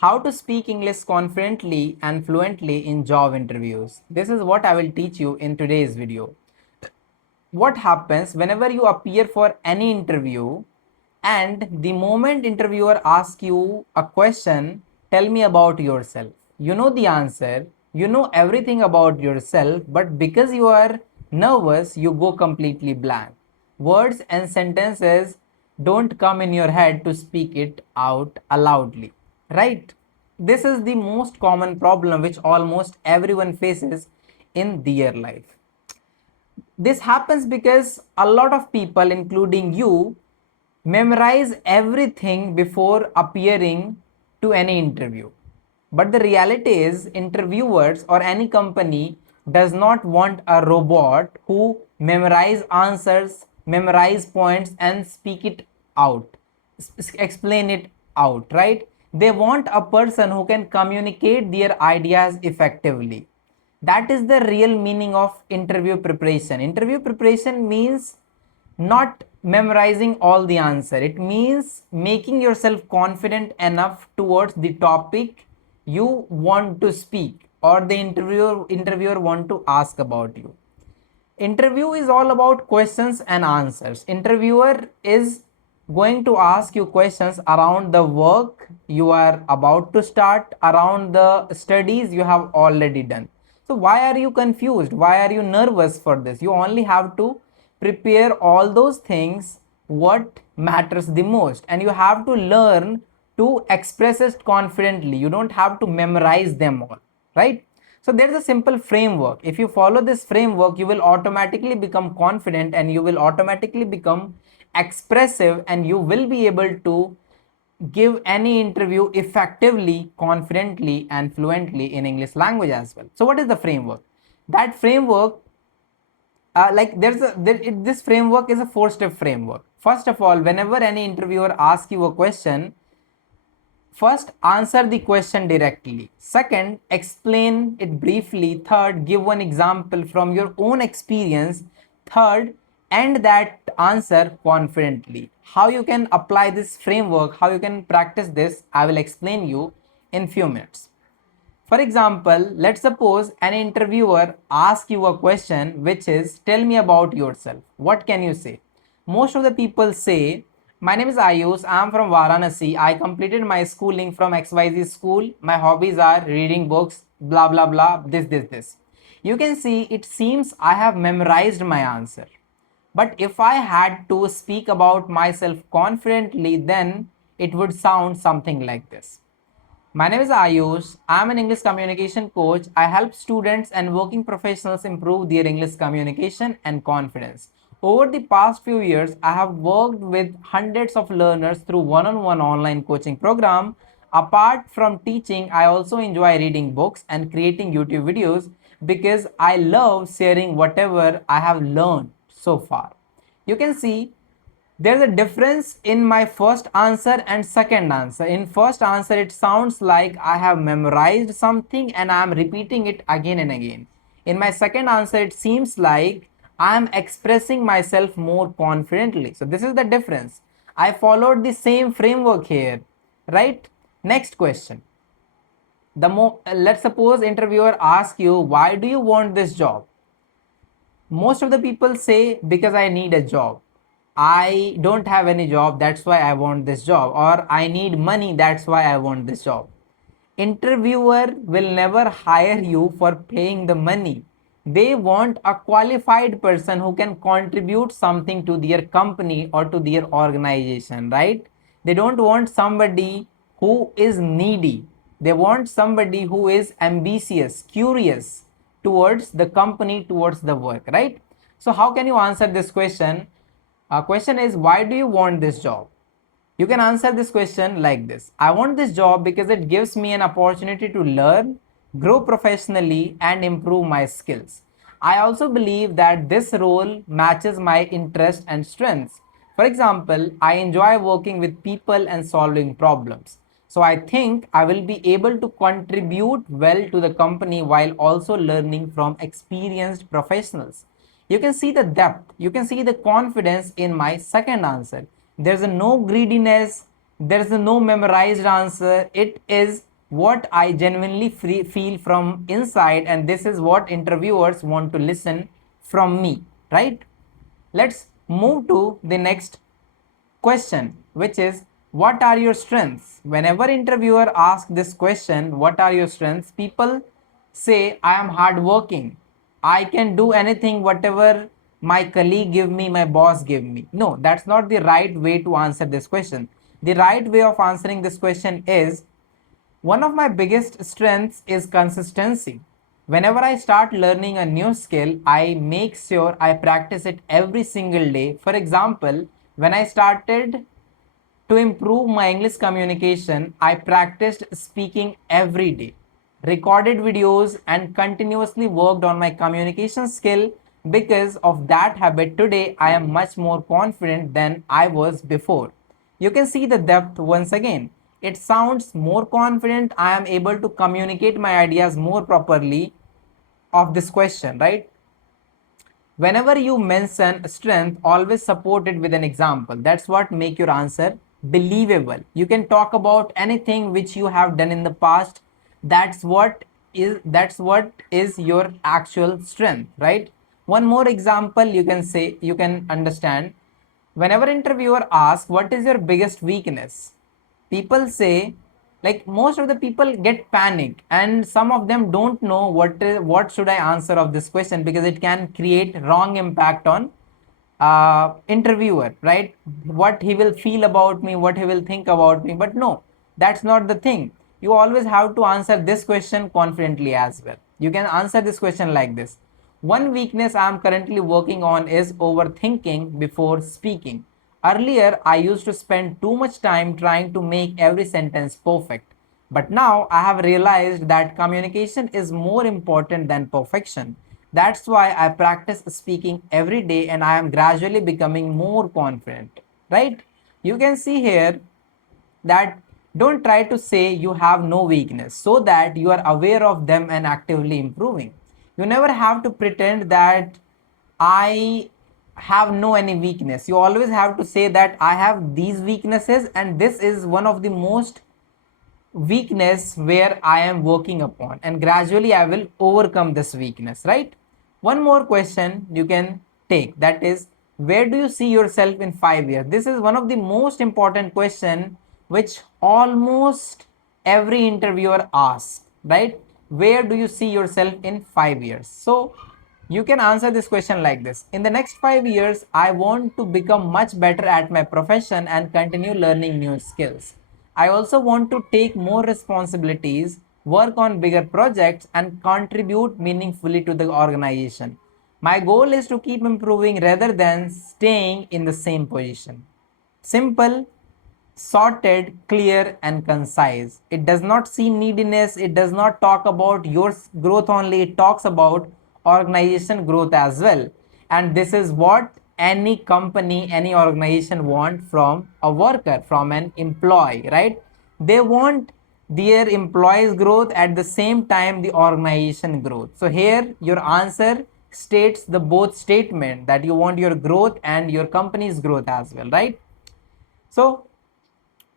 How to speak English confidently and fluently in job interviews. This is what I will teach you in today's video. What happens whenever you appear for any interview and the moment interviewer asks you a question, tell me about yourself. You know the answer, you know everything about yourself, but because you are nervous, you go completely blank. Words and sentences don't come in your head to speak it out loudly, right? This is the most common problem which almost everyone faces in their life. This happens because a lot of people, including you, memorize everything before appearing to any interview. But the reality is, interviewers or any company does not want a robot who memorize answers, memorize points, and speak it out, explain it out, right? They want a person who can communicate their ideas effectively. That is the real meaning of interview preparation. Interview preparation means not memorizing all the answer. It means making yourself confident enough towards the topic you want to speak or the interviewer want to ask about you. Interview is all about questions and answers. Interviewer is going to ask you questions around the work you are about to start, around the studies you have already done. So why are you confused? Why are you nervous for this? You only have to prepare all those things what matters the most, and you have to learn to express it confidently. You don't have to memorize them all, right? So there's a simple framework. If you follow this framework, you will automatically become confident and you will automatically become expressive, and you will be able to give any interview effectively, confidently, and fluently in English language as well. So what is the framework? That framework, this framework is a four-step framework. First of all, whenever any interviewer asks you a question, first, answer the question directly. Second, explain it briefly. Third, give one example from your own experience. Third, end that answer confidently. How you can apply this framework, how you can practice this, I will explain you in few minutes. For example, let's suppose an interviewer asks you a question which is, tell me about yourself. What can you say? Most of the people say, my name is Ayush, I am from Varanasi. I completed my schooling from XYZ school. My hobbies are reading books, blah blah blah, this. You can see it seems I have memorized my answer. But if I had to speak about myself confidently, then it would sound something like this. My name is Ayush. I am an English communication coach. I help students and working professionals improve their English communication and confidence. Over the past few years, I have worked with hundreds of learners through one-on-one online coaching program. Apart from teaching, I also enjoy reading books and creating YouTube videos because I love sharing whatever I have learned so far. You can see there's a difference in my first answer and second answer. In first answer, it sounds like I have memorized something and I am repeating it again and again. In my second answer, it seems like I am expressing myself more confidently. So this is the difference. I followed the same framework here, right? Next question. Let's suppose interviewer asks you, why do you want this job? Most of the people say, because I need a job. I don't have any job, that's why I want this job. Or I need money, that's why I want this job. Interviewer will never hire you for paying the money. They want a qualified person who can contribute something to their company or to their organization, right? They don't want somebody who is needy. They want somebody who is ambitious, curious towards the company, towards the work, right? So how can you answer this question? Question is, why do you want this job? You can answer this question like this. I want this job because it gives me an opportunity to learn, grow professionally, and improve my skills. I also believe that this role matches my interest and strengths. For example, I enjoy working with people and solving problems. So I think I will be able to contribute well to the company while also learning from experienced professionals. You can see the depth, you can see the confidence in my second answer. There's a no greediness, There is no memorized answer. It is what I genuinely feel from inside, and this is what interviewers want to listen from me, right? Let's move to the next question, which is what are your strengths? Whenever interviewer asks this question, what are your strengths? People say I am hardworking. I can do anything, whatever my colleague give me, my boss give me. No, that's not the right way to answer this question. The right way of answering this question is one of my biggest strengths is consistency. Whenever I start learning a new skill, I make sure I practice it every single day. For example, when I started to improve my English communication, I practiced speaking every day, recorded videos, and continuously worked on my communication skill. Because of that habit, today I am much more confident than I was before. You can see the depth once again. It sounds more confident. I am able to communicate my ideas more properly of this question, right? Whenever you mention strength, always support it with an example. That's what make your answer believable. You can talk about anything which you have done in the past. That's what is your actual strength, right? One more example you can say, you can understand. Whenever interviewer asks what is your biggest weakness, people say, like, most of the people get panic, and some of them don't know what should I answer of this question, because it can create wrong impact on interviewer, right? What he will feel about me, what he will think about me. But no, that's not the thing. You always have to answer this question confidently as well. You can answer this question like this: one weakness I am currently working on is overthinking before speaking. Earlier, I used to spend too much time trying to make every sentence perfect. But now I have realized that communication is more important than perfection. That's why I practice speaking every day and I am gradually becoming more confident. Right? You can see here that don't try to say you have no weakness, so that you are aware of them and actively improving. You never have to pretend that I have no any weakness. You always have to say that I have these weaknesses, and this is one of the most weakness where I am working upon, and gradually I will overcome this weakness, right? One more question you can take, that is, where do you see yourself in 5 years? This is one of the most important question which almost every interviewer asks, right? Where do you see yourself in 5 years? So you can answer this question like this: in the next 5 years, I want to become much better at my profession and continue learning new skills. I also want to take more responsibilities, work on bigger projects, and contribute meaningfully to the organization. My goal is to keep improving rather than staying in the same position. Simple, sorted, clear, and concise. It does not see neediness, it does not talk about your growth only, it talks about organization growth as well. And this is what any company, any organization want from a worker, from an employee, right? They want their employees growth, at the same time the organization growth. So here your answer states the both statement, that you want your growth and your company's growth as well, right? So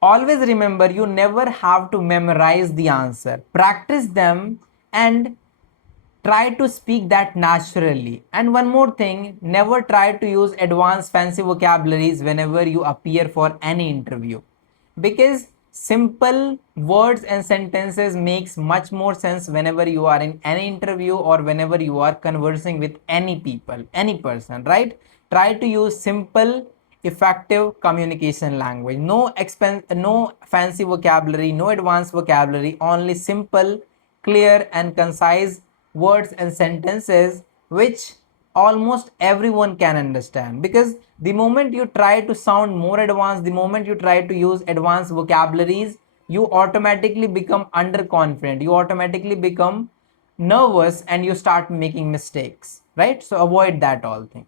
always remember, you never have to memorize the answer. Practice them and try to speak that naturally. And one more thing, never try to use advanced fancy vocabularies whenever you appear for any interview, because simple words and sentences makes much more sense whenever you are in any interview or whenever you are conversing with any people, any person, right? Try to use simple, effective communication language. No fancy vocabulary, no advanced vocabulary, only simple, clear, and concise words and sentences which almost everyone can understand. Because the moment you try to sound more advanced, the moment you try to use advanced vocabularies, you automatically become underconfident, you automatically become nervous, and you start making mistakes, right? So avoid that all thing.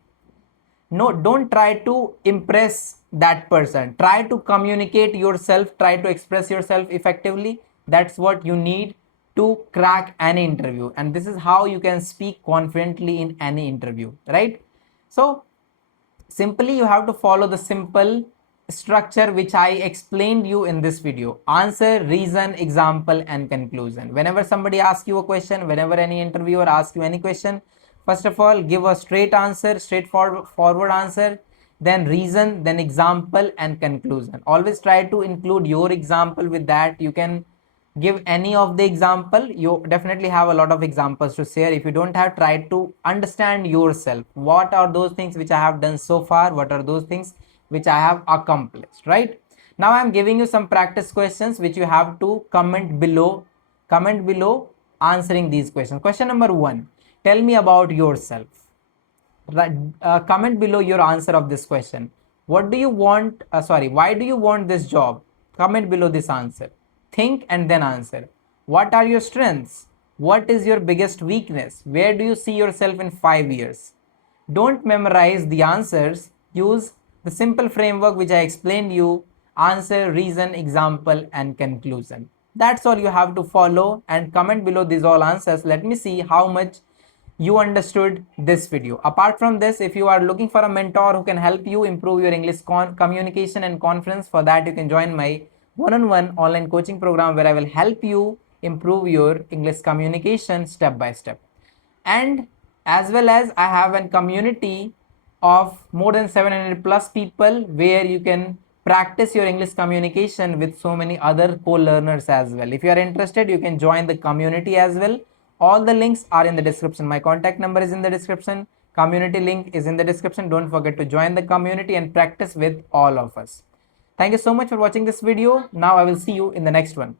No, don't try to impress that person, try to communicate yourself, try to express yourself effectively. That's what you need to crack any interview, and this is how you can speak confidently in any interview, right? So simply you have to follow the simple structure which I explained you in this video. Answer, reason, example, and conclusion. Whenever somebody asks you a question, whenever any interviewer asks you any question, first of all, give a straight answer, straightforward answer, then reason, then example, and conclusion. Always try to include your example with that. You can give any of the example. You definitely have a lot of examples to share. If you don't have, try to understand yourself. What are those things which I have done so far? What are those things which I have accomplished, right? Now I'm giving you some practice questions which you have to comment below answering these questions. Question number 1, tell me about yourself. Comment below your answer of this question. What do you want, why do you want this job? Comment below this answer. Think and then answer. What are your strengths? What is your biggest weakness? Where do you see yourself in 5 years? Don't memorize the answers. Use the simple framework which I explained you. Answer, reason, example, and conclusion. That's all you have to follow, and comment below these all answers. Let me see how much you understood this video. Apart from this, if you are looking for a mentor who can help you improve your English communication and confidence, for that you can join my one-on-one online coaching program where I will help you improve your English communication step by step. And as well as I have a community of more than 700 plus people where you can practice your English communication with so many other co-learners as well. If you are interested, you can join the community as well. All the links are in the description. My contact number is in the description. Community link is in the description. Don't forget to join the community and practice with all of us. Thank you so much for watching this video. Now I will see you in the next one.